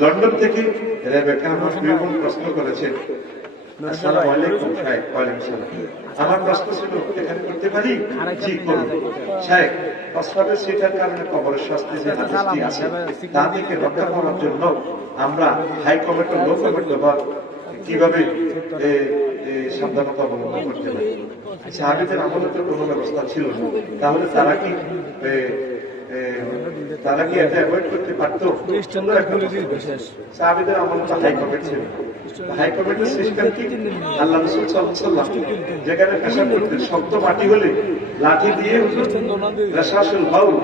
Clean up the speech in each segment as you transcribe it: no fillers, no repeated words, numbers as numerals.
London থেকে Rebecca আমার প্রিয় বোন প্রশ্ন করেছেন, আসসালামু আলাইকুম শাইখ। ওয়ালাইকুম সালাম। আমার প্রশ্ন ছিল, এখানে করতে পারি? জি করুন। শাইখ, প্রস্রাবের সিটার কারণে কবরের শাস্তি যে হাদিসটি আছে, তা থেকে রক্ষা পাওয়ার জন্য আমরা হাই কমেন্ট ও লো কমেন্ট ব্যবহার কিভাবে সাবধানতা অবলম্বন করতে পারি? সাহাবীদের আমলে তো কোনো ব্যবস্থা ছিল না, তাহলে তারা কি এটা অ্যাভয়েড করতে পারতো? সাহাবীদের আমলে তো হাই কমেন্ট ছিল। হাই কমেন্টের সিস্টেম কি? আল্লাহ রাসূল সাল্লাল্লাহু আলাইহি ওয়াসাল্লাম যেখানে পেশাব করতেন, শক্ত মাটি হলে লাঠি দিয়ে রাশাসুল বাউল,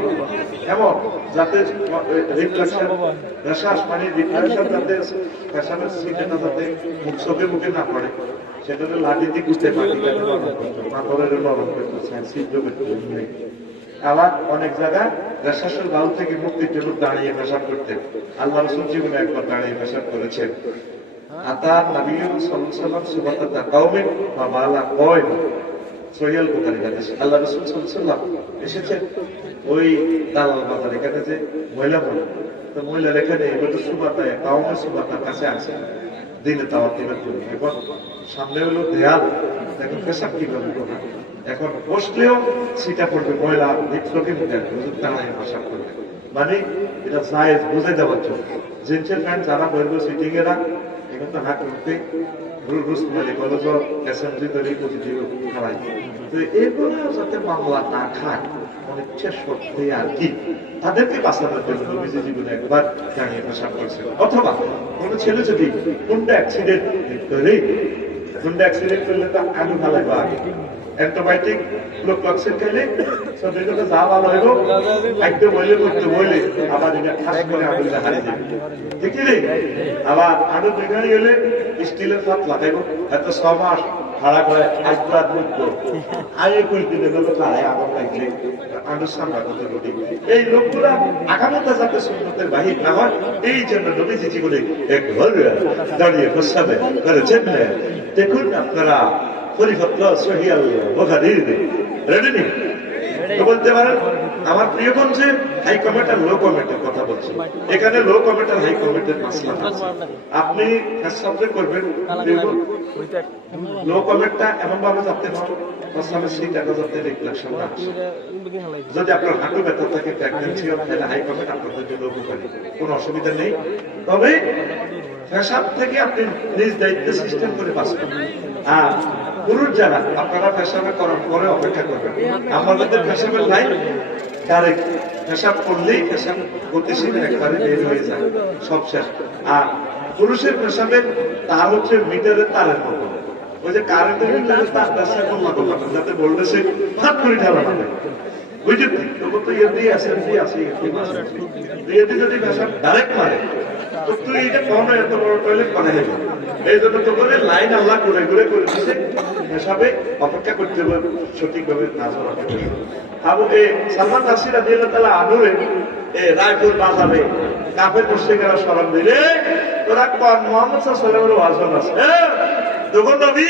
এমন যাতে রাশাস মানে রিফ্লেকশন যাতে পেশাবের সিটেটা যাতে চোখে মুখে না পড়ে, সেটা লাঠি দিয়ে গুছতে পারি পাথরের নরম করতেছেন, ছিদ্র করতে। আবার অনেক জায়গায় রাশাসুল বাউল থেকে মুক্তির জন্য দাঁড়িয়ে পেশাব করতেন। আল্লাহ রাসূল জীবনে একবার দাঁড়িয়ে পেশাব করেছেন। আতার নবী সাল্লাল্লাহু আলাইহি ওয়াসাল্লাম সুবহানাল্লাহ কাওমিন ওয়া বালা কয়ম, সহিহ বুখারী হাদিস। আল্লাহ রাসূল সাল্লাল্লাহু আলাইহি ওয়াসাল্লাম এসেছেন ওই দালাল বাজার, এখানে যে মহিলা বলে, তো মহিলার এখানে এবার তো সুবাতায় কাওমের সুবাতার কাছে আছে দিনে তাওয়াত দিনের জন্য। এখন সামনে হলো দেয়াল, এখন পেশাব কিভাবে করবে? এখন বসলেও সিটা পড়বে, মহিলা ভিতরকে দাঁড়ায় পেশাব করবে, মানে এটা জায়েজ বুঝে দেওয়ার জন্য। জিন্সের প্যান্ট যারা বলবো সিটিং এরা এখন তো হাত উঠতে কলেজ অ্যাসেম্বলি তৈরি পজিটিভ খাওয়াই, তো এগুলো যাতে মামলা না খায় অনেকটা সত্যি আর কি, তাদেরকে বাঁচানোর জন্য নিজের জীবনে একবার জানিয়ে পেশাব করছে। অথবা কোনো ছেলে যদি কোনটা অ্যাক্সিডেন্ট করে, কোনটা অ্যাক্সিডেন্ট করলে তো আলু ফালাইবো আগে, অ্যান্টিবায়োটিক ফ্লোক্সিন খেলে শরীরটা যা ভালো হইব, একদম বইলে করতে বইলে আবার এটা ঠাস করে আঙুলটা হারিয়ে যাবে, ঠিক রে? আবার আলু বিঘানি হলে স্টিলের পাত লাগাইব, এত 6 মাস ভাড়া করে একবার বুঝবো আগে কইতে দেবে তারাই আবার লাগলে আলুর সামনা করতে রুটি। এই লোকগুলা আগামীতে যাতে সুন্নতের বাহির না হয়, এই জন্য নবীজি জীবনে একবার দাঁড়িয়ে প্রস্তাবে করেছেন। দেখুন আপনারা পরিপত্র সহিহ বুখারীর রেডি নেই তো বলতে পারেন। আমার প্রিয় বোন যে হাই কমেন্ট আর লো কমেন্টের কথা বলছে, এখানে লো কমেন্ট আর হাই কমেন্টের মাসলা আছে। আপনি সাবজেক্ট করবেন লো কমেন্টটা এমন ভাবে যাতে প্রস্তাবের সিটটা যাতে রিফ্লেকশন না আসে। যদি আপনার হাঁটু ব্যথা থাকে, প্রেগন্যান্সি হয়, তাহলে হাই কমেন্ট আপনাদের জন্য উপকারী, কোনো অসুবিধা নেই। তবে পেশাব থেকে আপনি নিজ দায়িত্বে সিস্টেম করে বাঁচবেন। আর পুরুষ যারা আপনারা পেশাবে করার পরে অপেক্ষা করবেন, আমাদের পেশাবের লাইন ডাইরেক্ট, পেশাব করলেই পেশাব গতিশীল একবারে বের হয়ে যায়, সব শেষ। আর পুরুষের পেশাবের তার হচ্ছে মিটারের তারের মতো, ওই যে কারেন্টের মিটারের তার পেশা করলা করলাম যাতে বললে সে ফাট করে ঢালা না হয়, বুঝলেন? তবু তো ইয়ে দিয়ে আছে যদি পেশাব ডাইরেক্ট মারে তো তুই এটা কখনো এত বড় টয়লেট বানাই না। এই জন্য তো করে লাইন আল্লাহ ঘুরে ঘুরে করে দিচ্ছে, পেশাবে অপেক্ষা করতে হবে সঠিকভাবে নাজর অপেক্ষা। আবু সালমান নাসির রাদিয়াল্লাহু তাআলা আনহুরে রায়পুর বাজারে কাফের মুশরিকরা শরণ দিলে, তোরা কোন মুহাম্মদ সাল্লাল্লাহু আলাইহি ওয়াসাল্লামের ওয়াজন আছে দেখো নবী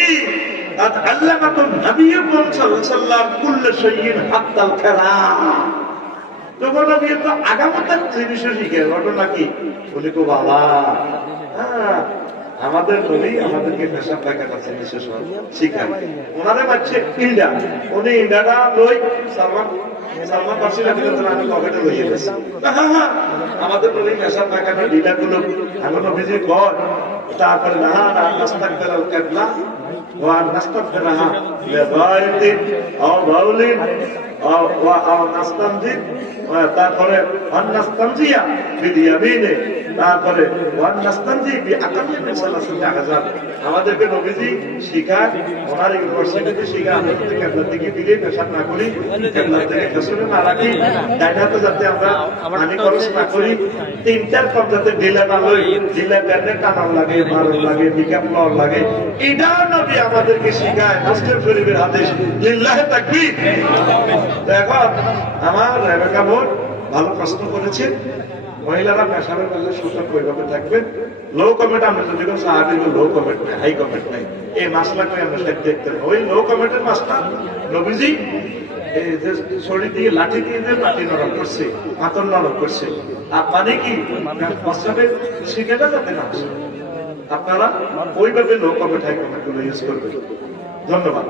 আল্লামাতুন নবিয়্যুকুম সাল্লাল্লাহু আলাইহি ওয়াসাল্লাম কুল্লু শাইইন হাত্তাল কালাম। তখন নবী তো আগামতার জিনিসও শিখে ঘটনা কি বলি গো বাবা, হ্যাঁ আমাদের নবী আমাদেরকে পেশাব পায়খানা জিনিস শিখায়। ওনারে মারছে ইন্ডা, উনি ইন্ডাটা লই সালমান পাশে আমি পকেটে লইয়ে গেছি। হ্যাঁ আমাদের নবী পেশাব পায়খানা ঢিলা গুলো এখন নবীজি কর, তারপরে না নাস্তাক বেলাল কেবলা ওয়া নাস্তাগফিরহা লিগায়তিন আও বাউলিন আও নাস্তানজিদ, তারপরে নাস্তানজিয়া বিয়ামিনে, তারপরে নাস্তানজি বিআকাল্লি মিন সালাসাতি আহজাব। আমাদেরকে নবীজি শিখায়, ওনার ইউনিভার্সিটিতে শিখায় আমাদের কেবলার দিকে দিলে পেশাব না করি, কেবলার দিকে পেছনে না রাখি, ডাইনাতে যাতে আমরা পানি খরচ না করি, তিনটার কম যাতে ঢিলা না লই, ঢিলা প্যান্টে টানার লাগে, মারণ লাগে, নিকাপ লওয়ার লাগে, এটাও নবী আমাদেরকে শিখায়। মুসলিম শরীফের হাদিস, লিল্লাহি তাকবীর। দেখো আমার রেবেকা বোন ভালো প্রশ্ন করেছেন, মহিলারা পেশাবের কাছে সতর্ক ওইভাবে থাকবেন। লো কমেন্ট আমরা যদি সাহায্য লো কমেন্ট নাই, হাই কমেন্ট নাই, এই মাসলাটাই আমরা দেখতে হবে। ওই লো কমেন্টের মাসলা নবীজি শরীর দিয়ে লাঠি দিয়ে যে মাটি নরম করছে, পাথর নরম করছে, আর মানে কি প্রস্রাবের সিটেটা যাতে না আসে। আপনারা ওইভাবে লো কমেন্ট হাই কমেন্ট গুলো ইউজ করবেন। ধন্যবাদ।